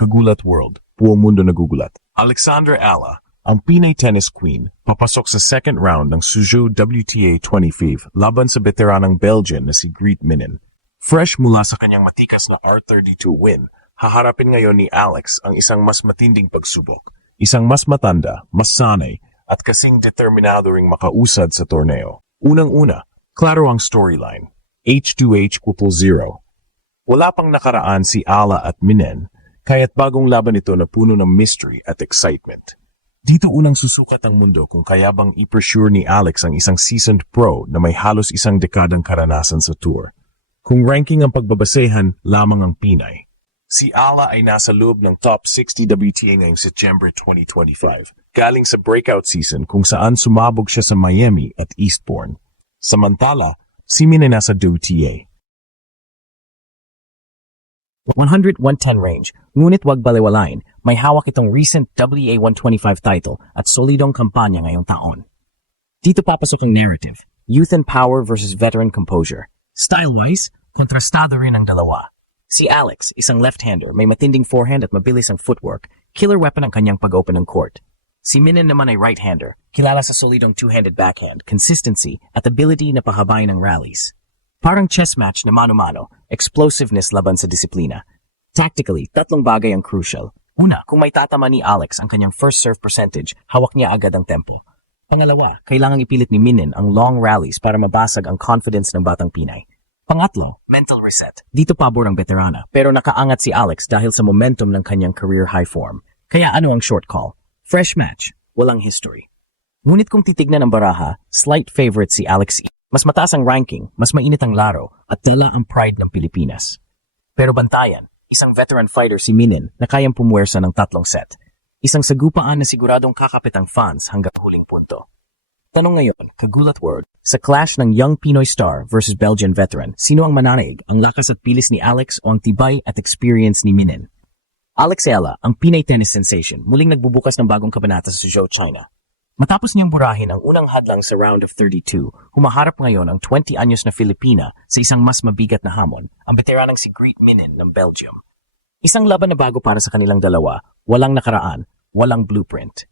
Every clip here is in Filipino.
Kagulat World, buong mundo nagugulat. Alexandra Ala, ang Pinay tennis queen, papasok sa second round ng Suzhou WTA 25 laban sa veteranang Belgian na si Greet Minnen. Fresh mula sa kanyang matikas na R32 win, haharapin ngayon ni Alex ang isang mas matinding pagsubok. Isang mas matanda, mas sanay, at kasing determinado ring makausad sa torneo. Unang-una, klaro ang storyline. H2H = 0. Wala pang nakaraan si Ala at Minnen, kaya't bagong laban ito na puno ng mystery at excitement. Dito unang susukat ang mundo kung kaya bang i-pursure ni Alex ang isang seasoned pro na may halos isang dekadang karanasan sa tour. Kung ranking ang pagbabasehan, lamang ang Pinay. Si Ala ay nasa loob ng top 60 WTA ngayong September 2025, galing sa breakout season kung saan sumabog siya sa Miami at Eastbourne. Samantala, si Minnen nasa WTA. 100-110 range, ngunit wag balewalain, may hawak itong recent WTA 125 title at solidong kampanya ngayong taon. Dito papasok ang narrative, youth and power versus veteran composure. Style-wise, kontrastado rin ang dalawa. Si Alex, isang left-hander, may matinding forehand at mabilis ang footwork, killer weapon ang kanyang pag-open ng court. Si Minnen naman ay right-hander, kilala sa solidong two-handed backhand, consistency at ability na pahabain ng rallies. Parang chess match na mano-mano, explosiveness laban sa disiplina. Tactically, tatlong bagay ang crucial. Una, kung may tatama ni Alex ang kanyang first serve percentage, hawak niya agad ang tempo. Pangalawa, kailangang ipilit ni Minnen ang long rallies para mabasag ang confidence ng batang Pinay. Pangatlo, mental reset. Dito pabor ang veterana, pero nakaangat si Alex dahil sa momentum ng kanyang career high form. Kaya ano ang short call? Fresh match, walang history. Ngunit kung titignan ang baraha, slight favorite si Alex. Mas mataas ang ranking, mas mainit ang laro, at dala ang pride ng Pilipinas. Pero bantayan, isang veteran fighter si Minnen na kayang pumuwersa ng tatlong set. Isang sagupaan na siguradong kakapit ang fans hanggang huling punto. Tanong ngayon, Kagulat World, sa clash ng young Pinoy star versus Belgian veteran, sino ang mananaig, ang lakas at bilis ni Alex o ang tibay at experience ni Minnen? Alex Ala, ang Pinay tennis sensation, muling nagbubukas ng bagong kabanata sa Suzhou, China. Matapos niyang burahin ang unang hadlang sa round of 32, humaharap ngayon ang 20 anyos na Filipina sa isang mas mabigat na hamon, ang veteranang si Greet Minnen ng Belgium. Isang laban na bago para sa kanilang dalawa, walang nakaraan, walang blueprint.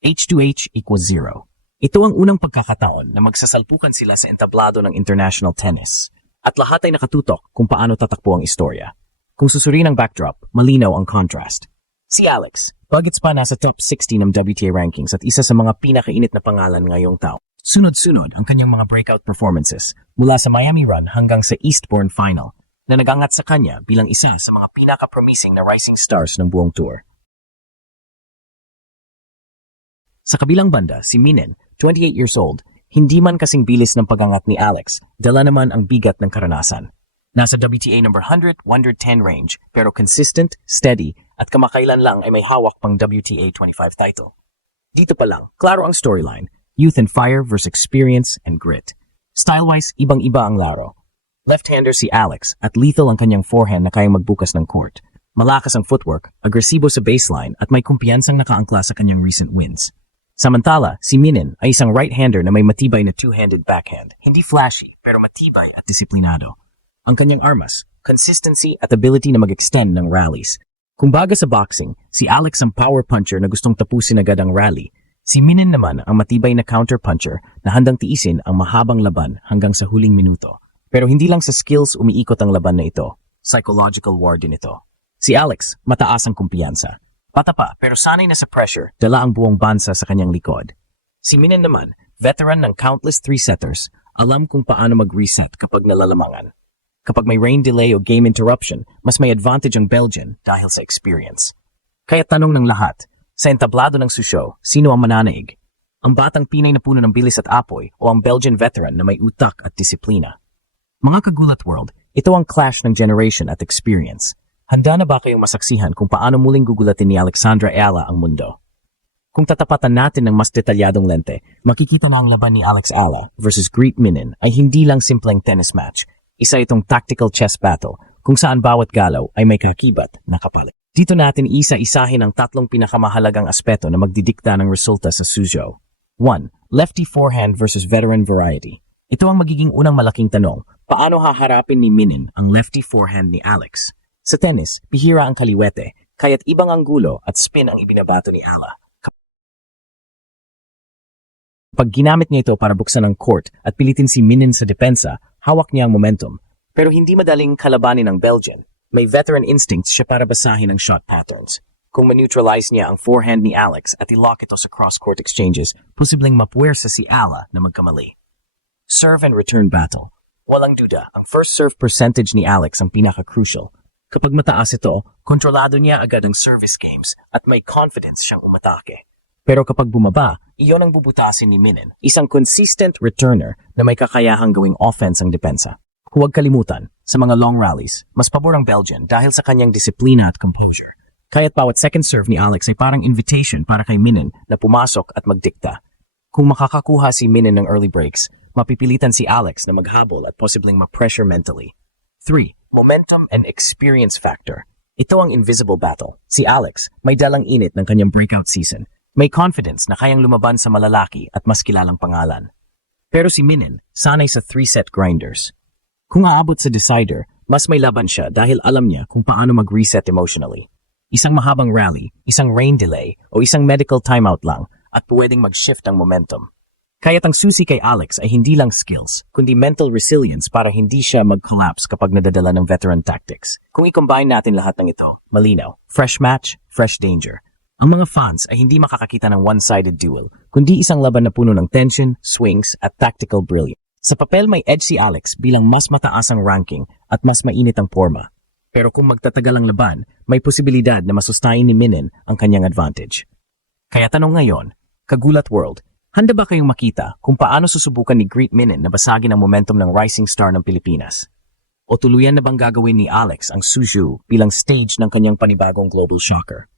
H2H = 0. Ito ang unang pagkakataon na magsasalpukan sila sa entablado ng international tennis. At lahat ay nakatutok kung paano tatakbo ang istorya. Kung susurin ang backdrop, malinaw ang contrast. Si Alex, bagets pa nasa top 60 ng WTA rankings at isa sa mga pinakainit na pangalan ngayong taon. Sunod-sunod ang kanyang mga breakout performances mula sa Miami run hanggang sa Eastbourne final na nagangat sa kanya bilang isa sa mga pinaka-promising na rising stars ng buong tour. Sa kabilang banda, si Minnen, 28 years old, hindi man kasing bilis ng pagangat ni Alex, dala naman ang bigat ng karanasan. Nasa WTA number 100, 110 range, pero consistent, steady, at kamakailan lang ay may hawak pang WTA 25 title. Dito pa lang, klaro ang storyline, youth and fire versus experience and grit. Style-wise, ibang-iba ang laro. Left-hander si Alex at lethal ang kanyang forehand na kayang magbukas ng court. Malakas ang footwork, agresibo sa baseline at may kumpiyansang nakaangkla sa kanyang recent wins. Samantala, si Minnen ay isang right-hander na may matibay na two-handed backhand. Hindi flashy, pero matibay at disiplinado. Ang kanyang armas, consistency at ability na mag-extend ng rallies. Kung baga sa boxing, si Alex ang power puncher na gustong tapusin agad ang rally. Si Minnen naman ang matibay na counter puncher na handang tiisin ang mahabang laban hanggang sa huling minuto. Pero hindi lang sa skills umiikot ang laban na ito. Psychological war din ito. Si Alex, mataas ang kumpiyansa. Bata pa, pero sanay na sa pressure, dala ang buong bansa sa kanyang likod. Si Minnen naman, veteran ng countless three-setters, alam kung paano mag-reset kapag nalalamangan. Kapag may rain delay o game interruption, mas may advantage ang Belgian dahil sa experience. Kaya tanong ng lahat, sa entablado ng Suzhou, sino ang mananaig? Ang batang Pinay na puno ng bilis at apoy o ang Belgian veteran na may utak at disiplina? Mga Kagulat World, ito ang clash ng generation at experience. Handa na ba kayong masaksihan kung paano muling gugulatin ni Alexandra Ala ang mundo? Kung tatapatan natin ng mas detalyadong lente, makikita na ang laban ni Alex Ala versus Greet Minnen ay hindi lang simpleng tennis match. Isa itong tactical chess battle kung saan bawat galaw ay may kakibat na kapalit. Dito natin isa-isahin ang tatlong pinakamahalagang aspeto na magdidikta ng resulta sa Suzhou. 1. Lefty forehand versus veteran variety. Ito ang magiging unang malaking tanong. Paano haharapin ni Minnen ang lefty forehand ni Alex? Sa tennis, bihira ang kaliwete, kaya't ibang anggulo at spin ang ibinabato ni Ala. Pag ginamit niya ito para buksan ang court at pilitin si Minin sa depensa, hawak niya ang momentum. Pero hindi madaling kalabanin ng Belgian. May veteran instincts siya para basahin ang shot patterns. Kung ma-neutralize niya ang forehand ni Alex at i-lock ito sa cross-court exchanges, posibleng mapuwersa si Ala na magkamali. Serve and return battle. Walang duda, ang first serve percentage ni Alex ang pinaka-crucial. Kapag mataas ito, kontrolado niya agad ang service games at may confidence siyang umatake. Pero kapag bumaba, iyon ang bubutasin ni Minin, isang consistent returner na may kakayahang gawing offense ang depensa. Huwag kalimutan, sa mga long rallies, mas pabor ang Belgian dahil sa kanyang disiplina at composure. Kaya't bawat second serve ni Alex ay parang invitation para kay Minin na pumasok at magdikta. Kung makakakuha si Minin ng early breaks, mapipilitan si Alex na maghabol at posibleng ma-pressure mentally. 3. Momentum and experience factor. Ito ang invisible battle. Si Alex, may dalang init ng kanyang breakout season. May confidence na kayang lumaban sa malalaki at mas kilalang pangalan. Pero si Minin, sanay sa 3-set grinders. Kung aabot sa decider, mas may laban siya dahil alam niya kung paano mag-reset emotionally. Isang mahabang rally, isang rain delay, o isang medical timeout lang at pwedeng mag-shift ang momentum. Kaya't ang susi kay Alex ay hindi lang skills, kundi mental resilience para hindi siya mag-collapse kapag nadadala ng veteran tactics. Kung i-combine natin lahat ng ito, malinaw, fresh match, fresh danger. Ang mga fans ay hindi makakakita ng one-sided duel, kundi isang laban na puno ng tension, swings, at tactical brilliance. Sa papel may edge si Alex bilang mas mataas ang ranking at mas mainit ang forma. Pero kung magtatagal ang laban, may posibilidad na masustahin ni Minin ang kanyang advantage. Kaya tanong ngayon, Kagulat World, handa ba kayong makita kung paano susubukan ni Greet Minin na basagin ang momentum ng rising star ng Pilipinas? O tuluyan na bang gagawin ni Alex ang Suzhou bilang stage ng kanyang panibagong global shocker?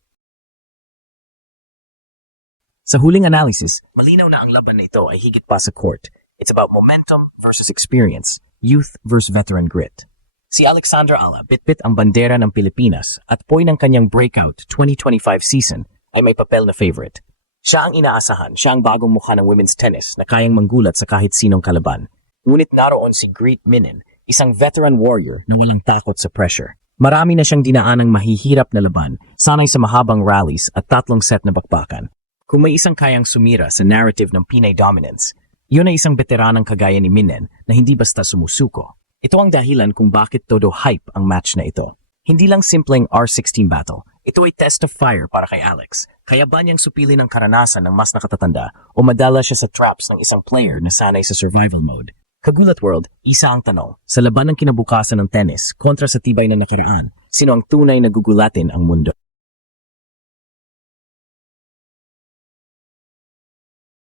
Sa huling analysis, malinaw na ang laban na ito ay higit pa sa court. It's about momentum versus experience, youth versus veteran grit. Si Alexandra Ala bitbit ang bandera ng Pilipinas at poy ng kanyang breakout 2025 season ay may papel na favorite. Siya ang inaasahan, siya ang bagong mukha ng women's tennis na kayang manggulat sa kahit sinong kalaban. Ngunit naroon si Greet Minin, isang veteran warrior na walang takot sa pressure. Marami na siyang dinaanang mahihirap na laban, sanay sa mahabang rallies at 3 set na bakbakan. Kung may isang kayang sumira sa narrative ng Pinay dominance, iyon ay isang veteranang kagaya ni Minin na hindi basta sumusuko. Ito ang dahilan kung bakit todo hype ang match na ito. Hindi lang simpleng R16 battle. Ito ay test of fire para kay Alex. Kaya ba niyang supilin ang karanasan ng mas nakatatanda o madala siya sa traps ng isang player na sanay sa survival mode? Kagulat World, isa ang tanong. Sa laban ng kinabukasan ng tennis kontra sa tibay na nakaraan, sino ang tunay na gugulatin ang mundo?